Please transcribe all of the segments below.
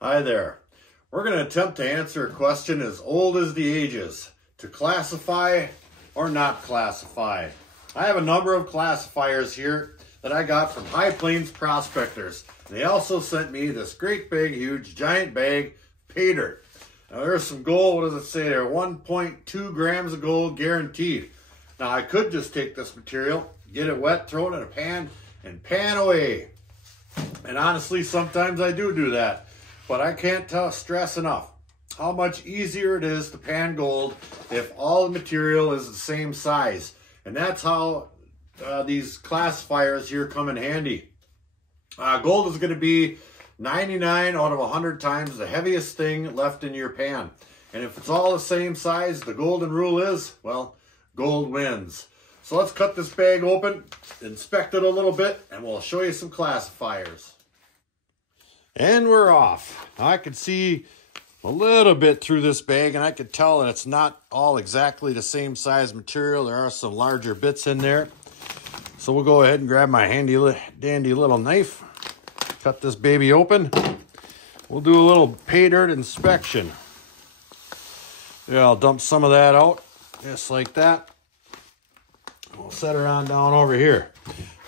Hi there. We're going to attempt to answer a question as old as the ages. To classify or not classify. I have a number of classifiers here that I got from High Plains Prospectors. They also sent me this great big, huge, giant bag pay dirt. Now there's some gold. What does it say there? 1.2 grams of gold guaranteed. Now I could just take this material, get it wet, throw it in a pan, and pan away. And honestly, sometimes I do that. But I can't stress enough how much easier it is to pan gold if all the material is the same size. And that's how these classifiers here come in handy. Gold is going to be 99 out of 100 times the heaviest thing left in your pan. And if it's all the same size, the golden rule is, well, gold wins. So let's cut this bag open, inspect it a little bit, and we'll show you some classifiers. And we're off. I could see a little bit through this bag, and I could tell that it's not all exactly the same size material. There are some larger bits in there. So we'll go ahead and grab my handy dandy little knife, cut this baby open. We'll do a little pay dirt inspection. Yeah, I'll dump some of that out, just like that. We'll set her on down over here.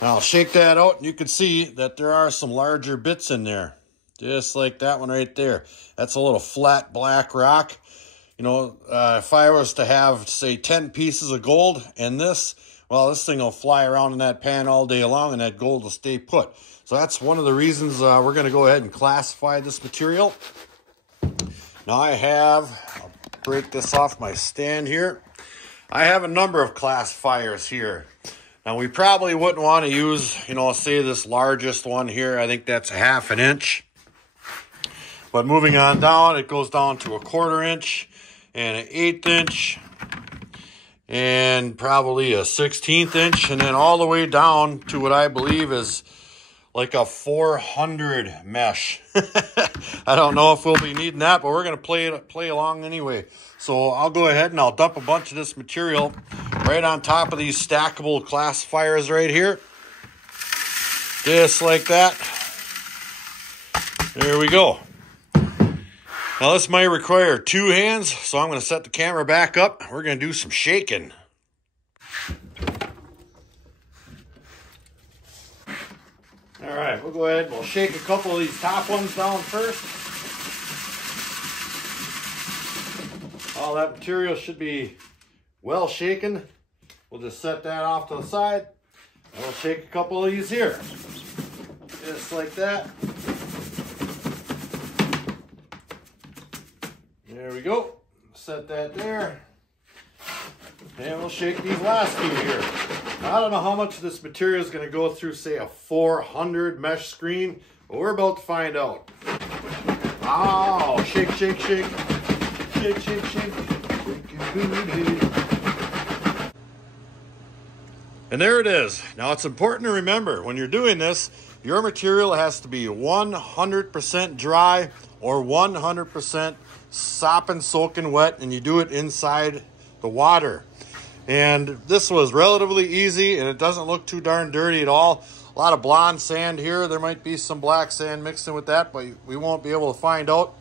Now I'll shake that out, and you can see that there are some larger bits in there. Just like that one right there. That's a little flat black rock. You know, if I was to have, say, 10 pieces of gold in this, well, this thing will fly around in that pan all day long and that gold will stay put. So that's one of the reasons we're going to go ahead and classify this material. Now I'll break this off my stand here. I have a number of classifiers here. Now we probably wouldn't want to use, you know, say this largest one here. I think that's 1/2 inch. But moving on down, it goes down to 1/4 inch and an 1/8 inch and probably a 1/16 inch, and then all the way down to what I believe is like a 400 mesh. I don't know if we'll be needing that, but we're going to play along anyway. So I'll go ahead and I'll dump a bunch of this material right on top of these stackable classifiers right here. Just like that. There we go. Now this might require 2 hands, so I'm going to set the camera back up. We're going to do some shaking. All right, we'll go ahead and we'll shake a couple of these top ones down first. All that material should be well shaken. We'll just set that off to the side. And we'll shake a couple of these here. Just like that. There we go. Set that there. And we'll shake these last few here. I don't know how much of this material is going to go through, say, a 400 mesh screen, but we're about to find out. Oh, shake, shake, shake. Shake, shake, shake. And there it is. Now it's important to remember, when you're doing this, your material has to be 100% dry or 100% sopping, soaking wet, and you do it inside the water. And this was relatively easy, and it doesn't look too darn dirty at all. A lot of blonde sand here. There might be some black sand mixed in with that, but we won't be able to find out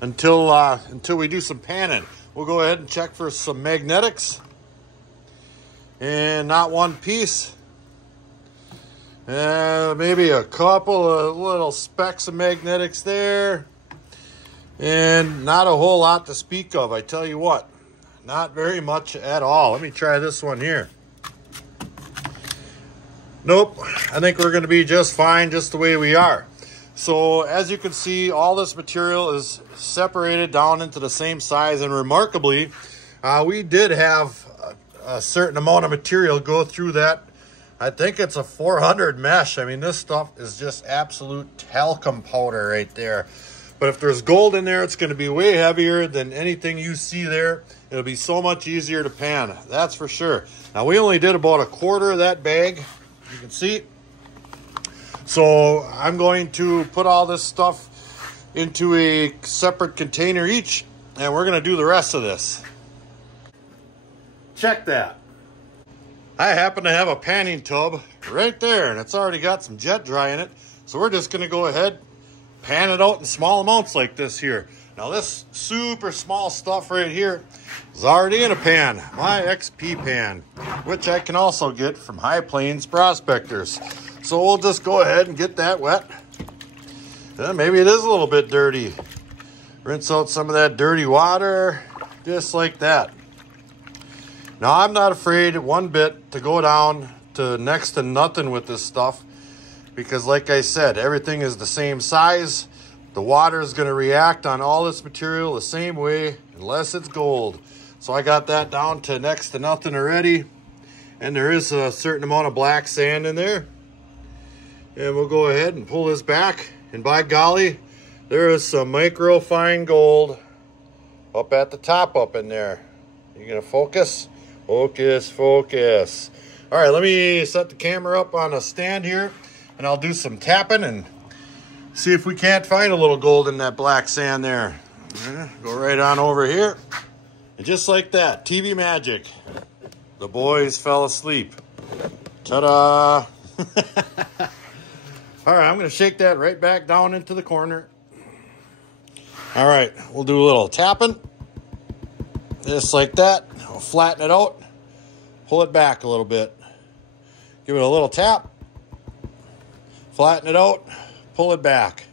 until we do some panning. We'll go ahead and check for some magnetics. And not one piece. Maybe a couple of little specks of magnetics there. And not a whole lot to speak of, I tell you what. Not very much at all. Let me try this one here. Nope, I think we're going to be just fine just the way we are. So as you can see, all this material is separated down into the same size, and remarkably, we did have a certain amount of material go through that. I think it's a 400 mesh. I mean, this stuff is just absolute talcum powder right there. But if there's gold in there, it's going to be way heavier than anything you see there. It'll be so much easier to pan, that's for sure. Now, we only did about 1/4 of that bag, you can see. So I'm going to put all this stuff into a separate container each, and we're going to do the rest of this. Check that. I happen to have a panning tub right there, and it's already got some jet dry in it. So we're just going to go ahead, pan it out in small amounts like this here. Now this super small stuff right here is already in a pan, my XP pan, which I can also get from High Plains Prospectors. So we'll just go ahead and get that wet. Maybe it is a little bit dirty. Rinse out some of that dirty water, just like that. Now I'm not afraid one bit to go down to next to nothing with this stuff, because like I said, everything is the same size. The water is going to react on all this material the same way, unless it's gold. So I got that down to next to nothing already. And there is a certain amount of black sand in there. And we'll go ahead and pull this back. And by golly, there is some micro fine gold up at the top up in there. You going to focus? Focus, focus. All right, let me set the camera up on a stand here. And I'll do some tapping and see if we can't find a little gold in that black sand there. Go right on over here. And just like that, TV magic. The boys fell asleep. Ta-da! All right, I'm going to shake that right back down into the corner. All right, we'll do a little tapping. Just like that. We'll flatten it out. Pull it back a little bit. Give it a little tap. Flatten it out. Pull it back.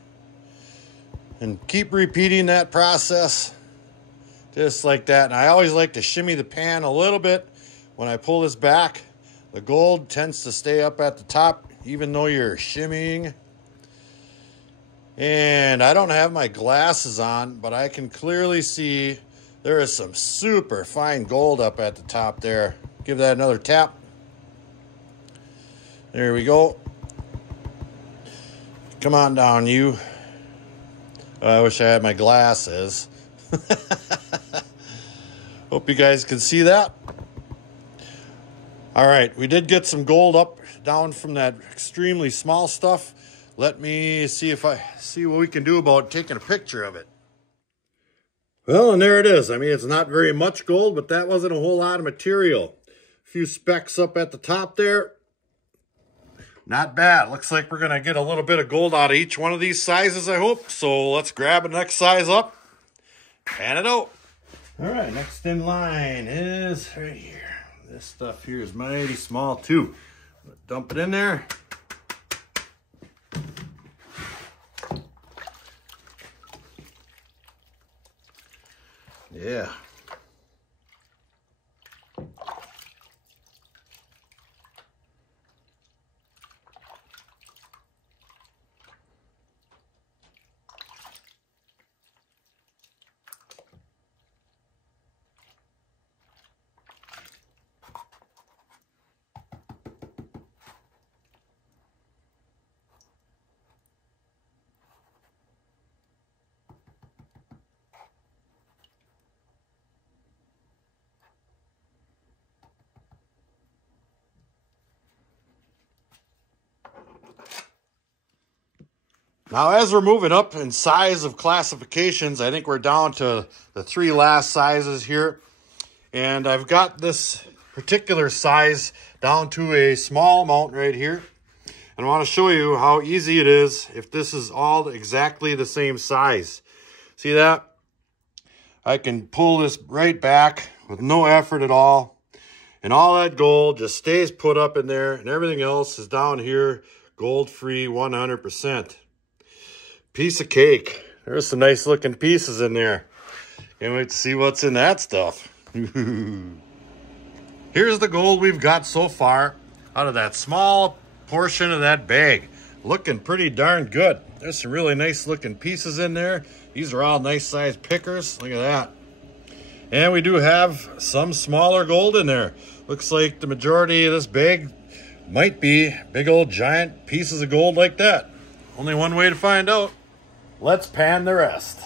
And keep repeating that process. Just like that. And I always like to shimmy the pan a little bit when I pull this back. The gold tends to stay up at the top even though you're shimmying. And I don't have my glasses on, but I can clearly see there is some super fine gold up at the top there. Give that another tap. There we go. Come on down, you. I wish I had my glasses. Hope you guys can see that. All right, we did get some gold up, down from that extremely small stuff. Let me see what we can do about taking a picture of it. Well, and there it is. I mean, it's not very much gold, but that wasn't a whole lot of material. A few specks up at the top there. Not bad. Looks like we're going to get a little bit of gold out of each one of these sizes, I hope. So let's grab the next size up. Pan it out. All right, next in line is right here. This stuff here is mighty small too. Dump it in there. Yeah. Now, as we're moving up in size of classifications, I think we're down to the 3 last sizes here. And I've got this particular size down to a small amount right here. And I want to show you how easy it is if this is all exactly the same size. See that? I can pull this right back with no effort at all. And all that gold just stays put up in there. And everything else is down here, gold-free 100%. Piece of cake. There's some nice looking pieces in there. Can't wait to see what's in that stuff. Here's the gold we've got so far out of that small portion of that bag. Looking pretty darn good. There's some really nice looking pieces in there. These are all nice sized pickers. Look at that. And we do have some smaller gold in there. Looks like the majority of this bag might be big old giant pieces of gold like that. Only one way to find out. Let's pan the rest.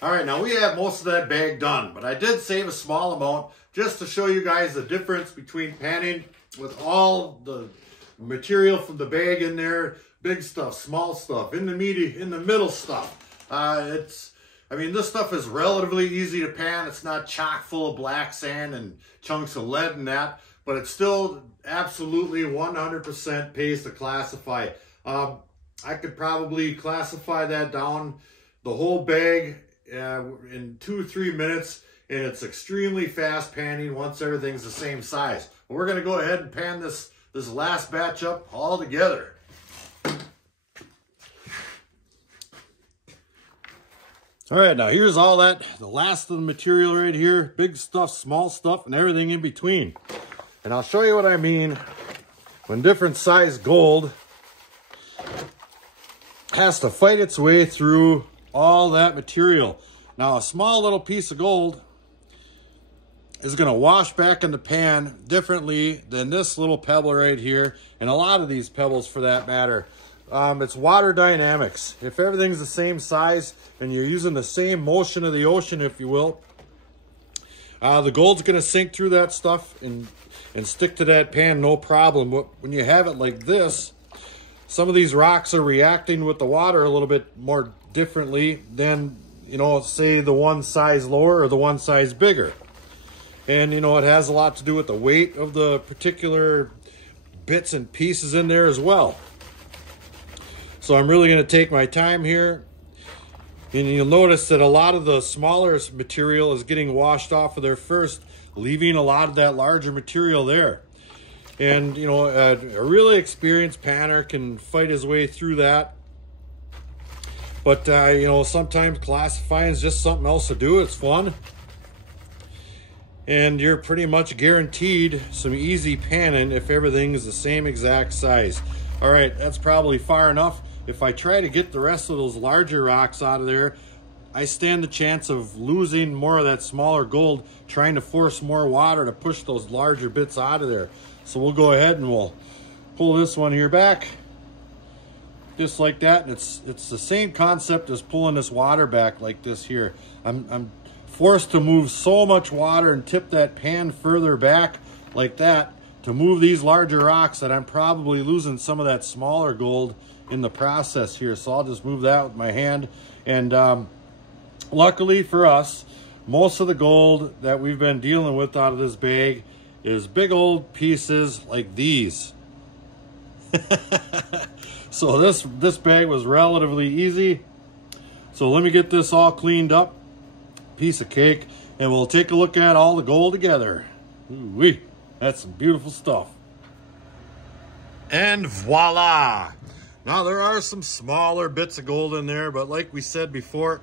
All right, now we have most of that bag done, but I did save a small amount just to show you guys the difference between panning with all the material from the bag in there, big stuff, small stuff, in the middle stuff. I mean, this stuff is relatively easy to pan. It's not chock full of black sand and chunks of lead and that, but it's still absolutely 100% pays to classify. I could probably classify that down the whole bag in 2-3 minutes, and it's extremely fast panning once everything's the same size. But we're going to go ahead and pan this last batch up all together. All right, now here's all that, the last of the material right here, big stuff, small stuff, and everything in between. And I'll show you what I mean when different size gold has to fight its way through all that material. Now, a small little piece of gold is going to wash back in the pan differently than this little pebble right here, and a lot of these pebbles for that matter. It's water dynamics. If everything's the same size and you're using the same motion of the ocean, if you will, the gold's going to sink through that stuff and stick to that pan no problem. When you have it like this, some of these rocks are reacting with the water a little bit more differently than, you know, say the one size lower or the one size bigger. And, you know, it has a lot to do with the weight of the particular bits and pieces in there as well. So I'm really going to take my time here. And you'll notice that a lot of the smaller material is getting washed off of there first, leaving a lot of that larger material there. And, you know, a really experienced panner can fight his way through that. But, you know, sometimes classifying is just something else to do. It's fun. And you're pretty much guaranteed some easy panning if everything is the same exact size. All right, that's probably far enough. If I try to get the rest of those larger rocks out of there, I stand the chance of losing more of that smaller gold, trying to force more water to push those larger bits out of there. So we'll go ahead and we'll pull this one here back, just like that. And it's the same concept as pulling this water back like this here. I'm forced to move so much water and tip that pan further back like that to move these larger rocks that I'm probably losing some of that smaller gold in the process here. So I'll just move that with my hand. And luckily for us, most of the gold that we've been dealing with out of this bag is big old pieces like these. So this bag was relatively easy. So let me get this all cleaned up, piece of cake, and we'll take a look at all the gold together. Ooh-wee, that's some beautiful stuff. And voila! Now there are some smaller bits of gold in there, but like we said before,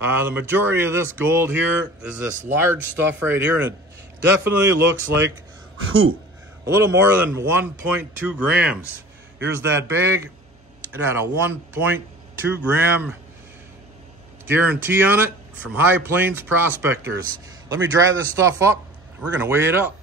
the majority of this gold here is this large stuff right here, and it definitely looks like, whew, a little more than 1.2 grams. Here's that bag. It had a 1.2 gram guarantee on it from High Plains Prospectors. Let me dry this stuff up. We're gonna weigh it up.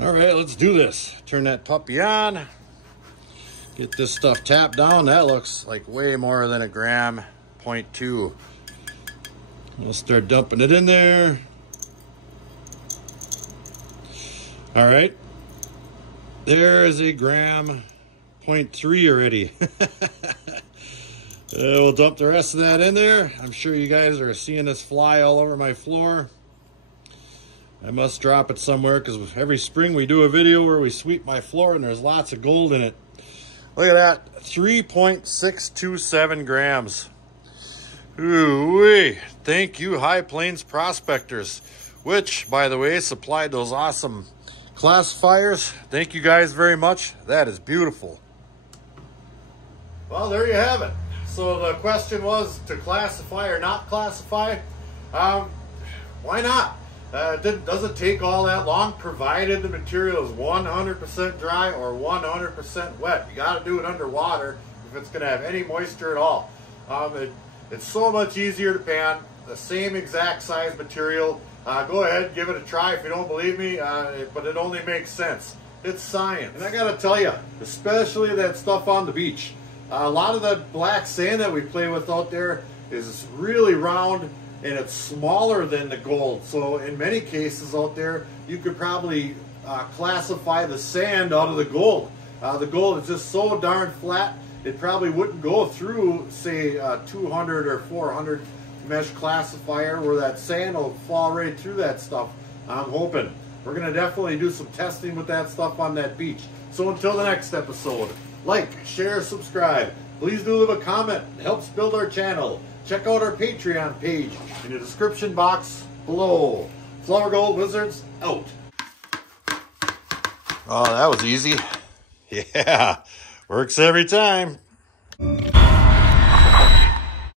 All right, let's do this. Turn that puppy on. Get this stuff tapped down. That looks like way more than 1.2 grams. We'll start dumping it in there. All right. There is 1.3 grams already. We'll dump the rest of that in there. I'm sure you guys are seeing this fly all over my floor. I must drop it somewhere because every spring we do a video where we sweep my floor and there's lots of gold in it. Look at that, 3.627 grams. Ooh-wee. Thank you, High Plains Prospectors, which, by the way, supplied those awesome classifiers. Thank you guys very much. That is beautiful. Well, there you have it. So the question was to classify or not classify. Why not? It doesn't take all that long, provided the material is 100% dry or 100% wet. You got to do it underwater if it's going to have any moisture at all. It's so much easier to pan, the same exact size material. Go ahead, give it a try if you don't believe me, but it only makes sense. It's science. And I got to tell you, especially that stuff on the beach. A lot of that black sand that we play with out there is really round, and it's smaller than the gold. So in many cases out there, you could probably classify the sand out of the gold. The gold is just so darn flat, it probably wouldn't go through, say, 200 or 400 mesh classifier where that sand will fall right through that stuff. I'm hoping. We're going to definitely do some testing with that stuff on that beach. So until the next episode, like, share, subscribe. Please do leave a comment. It helps build our channel. Check out our Patreon page in the description box below. Flourgoldwizards out. Oh, that was easy. Yeah, works every time.